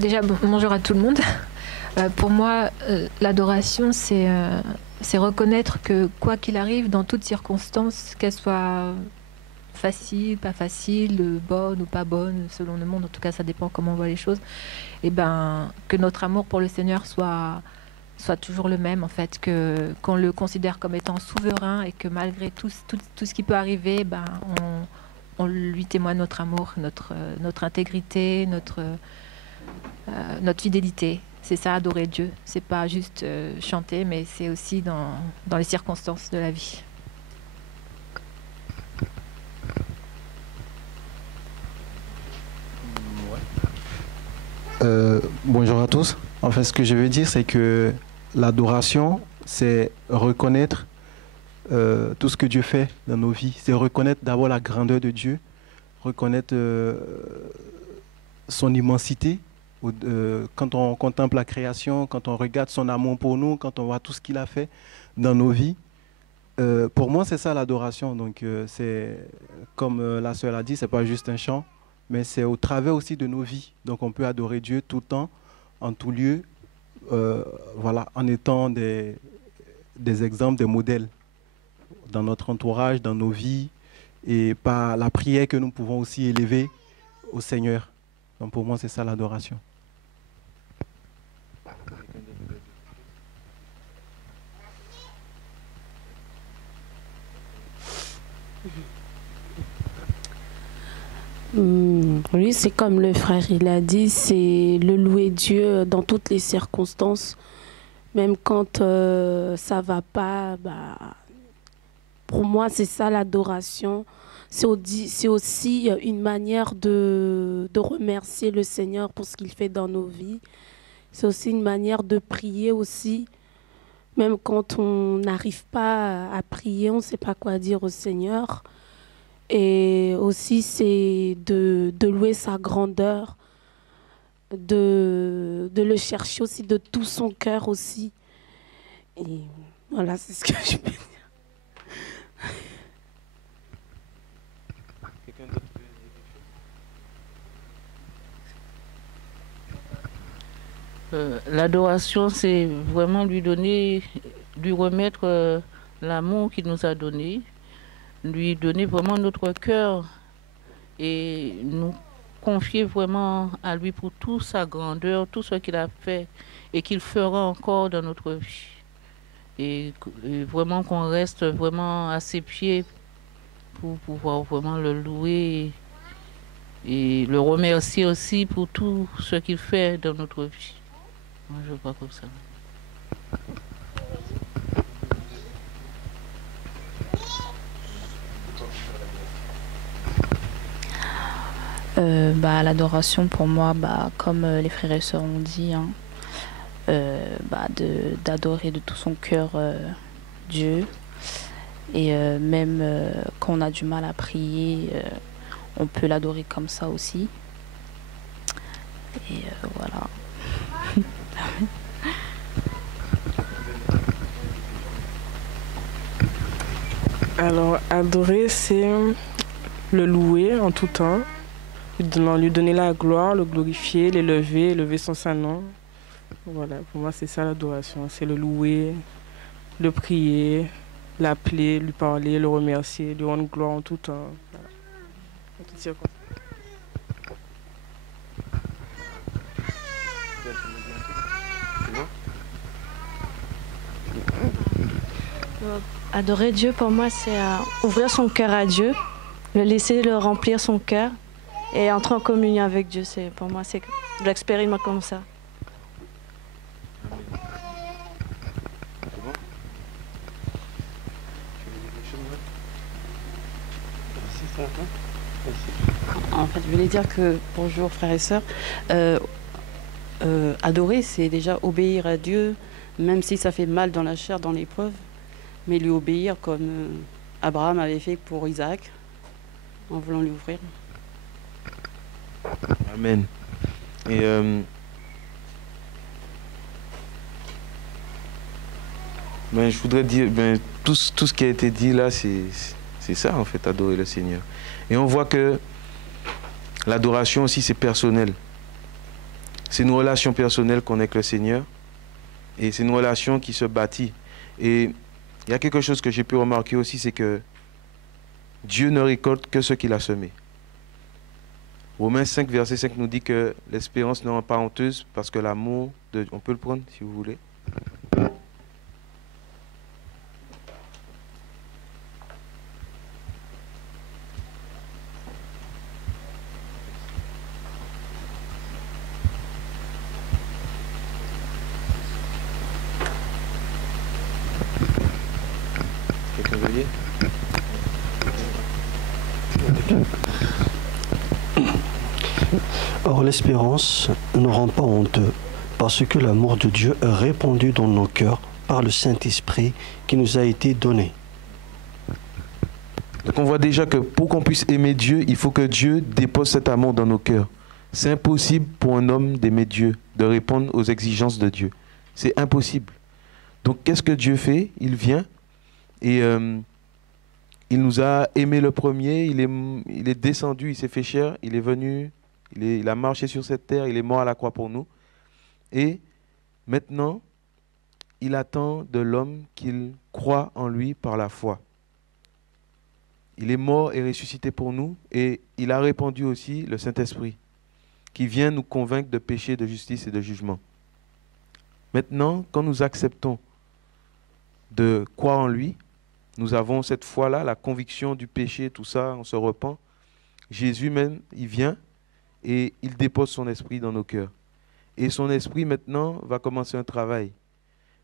Déjà, bonjour à tout le monde. Pour moi, l'adoration, c'est reconnaître que quoi qu'il arrive, dans toutes circonstances, qu'elles soient faciles, pas faciles, bonnes ou pas bonnes, selon le monde, en tout cas ça dépend comment on voit les choses, et ben, que notre amour pour le Seigneur soit toujours le même, en fait, qu'on le considère comme étant souverain et que malgré tout ce qui peut arriver, ben, on lui témoigne notre amour, notre intégrité, notre fidélité. C'est ça, adorer Dieu. C'est pas juste chanter, mais c'est aussi dans les circonstances de la vie. Bonjour à tous. En fait, ce que je veux dire, c'est que l'adoration, c'est reconnaître tout ce que Dieu fait dans nos vies. C'est reconnaître d'abord la grandeur de Dieu, reconnaître son immensité. Quand on contemple la création, quand on regarde son amour pour nous, quand on voit tout ce qu'il a fait dans nos vies. Pour moi, c'est ça l'adoration. Donc, c'est comme la sœur l'a dit, c'est pas juste un chant, mais c'est au travers aussi de nos vies. Donc, on peut adorer Dieu tout le temps, en tout lieu, voilà, en étant des exemples, des modèles dans notre entourage, dans nos vies, et par la prière que nous pouvons aussi élever au Seigneur. Donc, pour moi, c'est ça l'adoration. Oui, c'est comme le frère il a dit, c'est le louer Dieu dans toutes les circonstances, même quand ça va pas. Bah, pour moi, c'est ça l'adoration. C'est aussi une manière de remercier le Seigneur pour ce qu'il fait dans nos vies. C'est aussi une manière de prier aussi, même quand on n'arrive pas à prier, on ne sait pas quoi dire au Seigneur. Et aussi, c'est de louer sa grandeur, de le chercher aussi de tout son cœur aussi. Et voilà, c'est ce que je peux dire. Quelqu'un d'autre peut dire quelque chose? L'adoration, c'est vraiment lui remettre l'amour qu'il nous a donné, lui donner vraiment notre cœur et nous confier vraiment à lui pour toute sa grandeur, tout ce qu'il a fait et qu'il fera encore dans notre vie. Et vraiment qu'on reste vraiment à ses pieds pour pouvoir vraiment le louer et le remercier aussi pour tout ce qu'il fait dans notre vie. Moi, je vois comme ça. L'adoration pour moi, comme les frères et sœurs ont dit, hein, d'adorer de tout son cœur Dieu. Et même quand on a du mal à prier, on peut l'adorer comme ça aussi. Et voilà. Alors, adorer, c'est le louer en tout temps, lui donner la gloire, le glorifier, élever son saint nom. Voilà, pour moi, c'est ça l'adoration. C'est le louer, le prier, l'appeler, lui parler, le remercier, lui rendre gloire en tout temps. Voilà. En toutes circonstances. Adorer Dieu, pour moi, c'est ouvrir son cœur à Dieu, le laisser le remplir son cœur et entrer en communion avec Dieu. Pour moi, c'est de l'expérimenter comme ça. En fait, je voulais dire que, bonjour frères et sœurs, adorer, c'est déjà obéir à Dieu, même si ça fait mal dans la chair, dans l'épreuve, mais lui obéir comme Abraham avait fait pour Isaac, en voulant lui ouvrir. Amen. Et je voudrais dire, tout ce qui a été dit là, c'est ça en fait, adorer le Seigneur. Et on voit que l'adoration aussi, c'est personnel. C'est une relation personnelle qu'on a avec le Seigneur. Et c'est une relation qui se bâtit. Et il y a quelque chose que j'ai pu remarquer aussi, c'est que Dieu ne récolte que ce qu'il a semé. Romains 5, verset 5 nous dit que l'espérance ne rend pas honteuse parce que l'amour de... On peut le prendre si vous voulez. Quelqu'un veut lire ? Or l'espérance ne rend pas honteux, parce que l'amour de Dieu est répandu dans nos cœurs par le Saint-Esprit qui nous a été donné. Donc on voit déjà que pour qu'on puisse aimer Dieu, il faut que Dieu dépose cet amour dans nos cœurs. C'est impossible pour un homme d'aimer Dieu, de répondre aux exigences de Dieu. C'est impossible. Donc qu'est-ce que Dieu fait? Il vient et il nous a aimé le premier, il est descendu, il s'est fait chair, il est venu, il a marché sur cette terre, il est mort à la croix pour nous. Et maintenant, il attend de l'homme qu'il croit en lui par la foi. Il est mort et ressuscité pour nous et il a répandu aussi le Saint-Esprit qui vient nous convaincre de péché, de justice et de jugement. Maintenant, quand nous acceptons de croire en lui, nous avons cette foi-là, la conviction du péché, tout ça, on se repent. Jésus même, il vient et il dépose son esprit dans nos cœurs. Et son esprit maintenant va commencer un travail.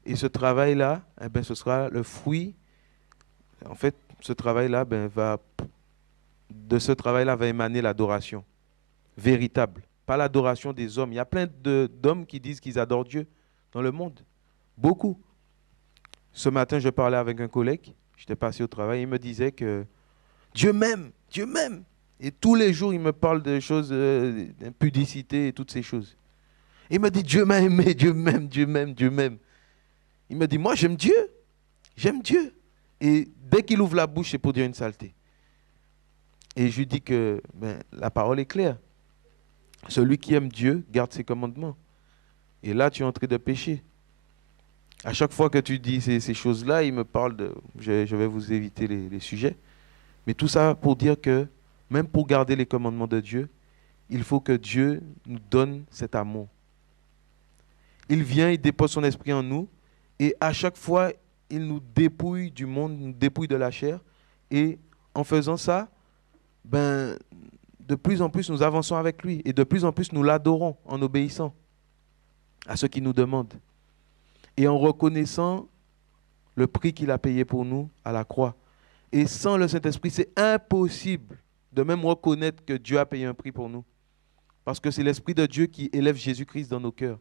Et ce travail-là, eh ben, ce sera le fruit. En fait, ce travail-là, de ce travail-là va émaner l'adoration véritable, pas l'adoration des hommes. Il y a plein d'hommes qui disent qu'ils adorent Dieu dans le monde, beaucoup. Ce matin, je parlais avec un collègue, j'étais passé au travail, il me disait que Dieu m'aime, Dieu m'aime. Et tous les jours, il me parle de choses, d'impudicité et toutes ces choses. Il me dit, Dieu m'a aimé, Dieu m'aime, Dieu m'aime, Dieu m'aime. Il me dit, moi j'aime Dieu, j'aime Dieu. Et dès qu'il ouvre la bouche, c'est pour dire une saleté. Et je lui dis que la parole est claire. Celui qui aime Dieu garde ses commandements. Et là, tu es en train de pécher. À chaque fois que tu dis ces choses-là, il me parle de... Je vais vous éviter les sujets. Mais tout ça pour dire que même pour garder les commandements de Dieu, il faut que Dieu nous donne cet amour. Il vient, il dépose son esprit en nous. Et à chaque fois, il nous dépouille du monde, nous dépouille de la chair. Et en faisant ça, de plus en plus, nous avançons avec lui. Et de plus en plus, nous l'adorons en obéissant à ce qu'il nous demande. Et en reconnaissant le prix qu'il a payé pour nous à la croix. Et sans le Saint-Esprit, c'est impossible de même reconnaître que Dieu a payé un prix pour nous. Parce que c'est l'Esprit de Dieu qui élève Jésus-Christ dans nos cœurs.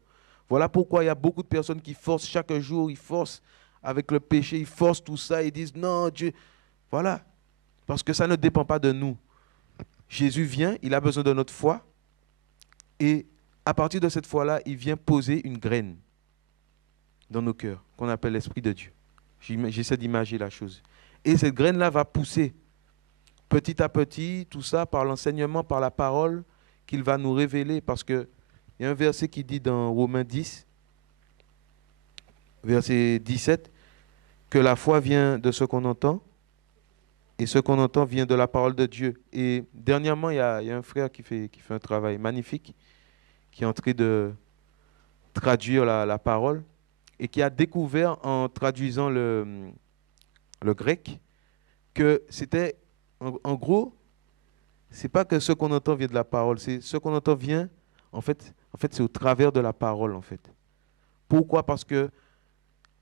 Voilà pourquoi il y a beaucoup de personnes qui forcent chaque jour, ils forcent avec le péché, ils forcent tout ça, ils disent non, Dieu. Voilà. Parce que ça ne dépend pas de nous. Jésus vient, il a besoin de notre foi. Et à partir de cette foi-là, il vient poser une graine dans nos cœurs, qu'on appelle l'Esprit de Dieu. J'essaie d'imaginer la chose. Et cette graine-là va pousser petit à petit, tout ça par l'enseignement, par la parole qu'il va nous révéler. Parce qu'il y a un verset qui dit dans Romains 10, verset 17, que la foi vient de ce qu'on entend, et ce qu'on entend vient de la parole de Dieu. Et dernièrement, il y a un frère qui fait un travail magnifique, qui est en train de traduire la parole, et qui a découvert en traduisant le grec que c'était, en gros, c'est pas que ce qu'on entend vient de la parole, c'est ce qu'on entend vient, en fait c'est au travers de la parole, en fait. Pourquoi? Parce que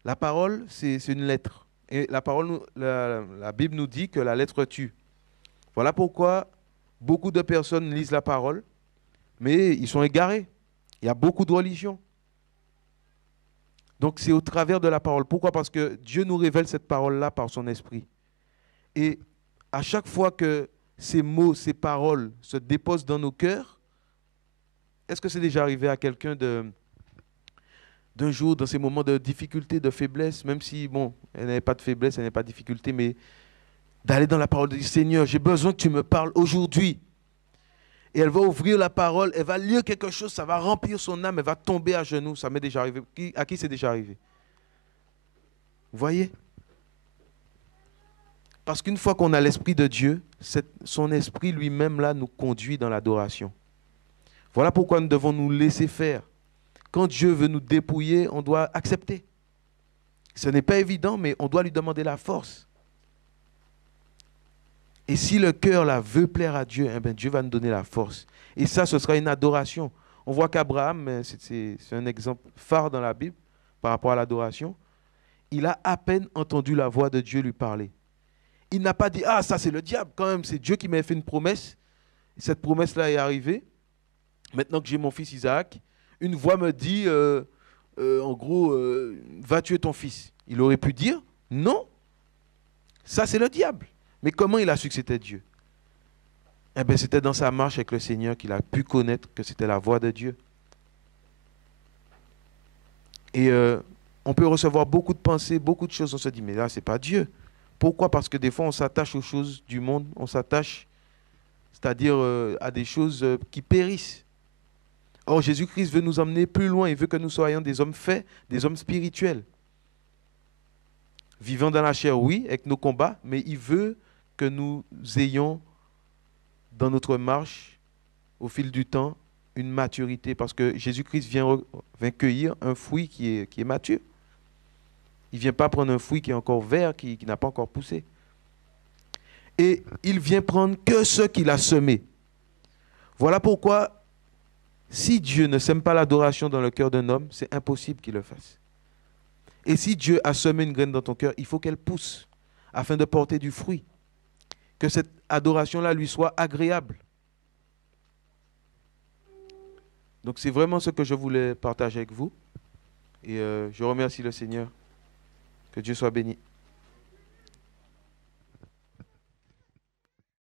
la parole, c'est une lettre. Et la parole, la Bible nous dit que la lettre tue. Voilà pourquoi beaucoup de personnes lisent la parole, mais ils sont égarés. Il y a beaucoup de religions. Donc c'est au travers de la parole. Pourquoi? Parce que Dieu nous révèle cette parole-là par son esprit. Et à chaque fois que ces mots, ces paroles se déposent dans nos cœurs, est-ce que c'est déjà arrivé à quelqu'un d'un jour, dans ces moments de difficulté, de faiblesse, même si, bon, elle n'avait pas de faiblesse, elle n'avait pas de difficulté, mais d'aller dans la parole, de dire, Seigneur, j'ai besoin que tu me parles aujourd'hui. Et elle va ouvrir la parole, elle va lire quelque chose, ça va remplir son âme, elle va tomber à genoux. Ça m'est déjà arrivé. À qui c'est déjà arrivé? Vous voyez? Parce qu'une fois qu'on a l'Esprit de Dieu, son Esprit lui-même là nous conduit dans l'adoration. Voilà pourquoi nous devons nous laisser faire. Quand Dieu veut nous dépouiller, on doit accepter. Ce n'est pas évident, mais on doit lui demander la force. Et si le cœur là veut plaire à Dieu, eh bien, Dieu va nous donner la force. Et ça, ce sera une adoration. On voit qu'Abraham, c'est un exemple phare dans la Bible par rapport à l'adoration. Il a à peine entendu la voix de Dieu lui parler. Il n'a pas dit, ah, ça c'est le diable, quand même, c'est Dieu qui m'a fait une promesse. Cette promesse-là est arrivée. Maintenant que j'ai mon fils Isaac, une voix me dit, en gros, va tuer ton fils. Il aurait pu dire, non, ça c'est le diable. Mais comment il a su que c'était Dieu? Eh bien, c'était dans sa marche avec le Seigneur qu'il a pu connaître que c'était la voix de Dieu. Et on peut recevoir beaucoup de pensées, beaucoup de choses. On se dit, mais là, ce n'est pas Dieu. Pourquoi? Parce que des fois, on s'attache aux choses du monde. On s'attache, c'est-à-dire à des choses qui périssent. Or, Jésus-Christ veut nous emmener plus loin. Il veut que nous soyons des hommes faits, des hommes spirituels. Vivant dans la chair, oui, avec nos combats, mais il veut que nous ayons dans notre marche, au fil du temps, une maturité. Parce que Jésus-Christ vient cueillir un fruit qui est mature. Il ne vient pas prendre un fruit qui est encore vert, qui n'a pas encore poussé. Et il vient prendre que ce qu'il a semé. Voilà pourquoi, si Dieu ne sème pas l'adoration dans le cœur d'un homme, c'est impossible qu'il le fasse. Et si Dieu a semé une graine dans ton cœur, il faut qu'elle pousse afin de porter du fruit. Que cette adoration-là lui soit agréable. Donc c'est vraiment ce que je voulais partager avec vous. Et je remercie le Seigneur. Que Dieu soit béni.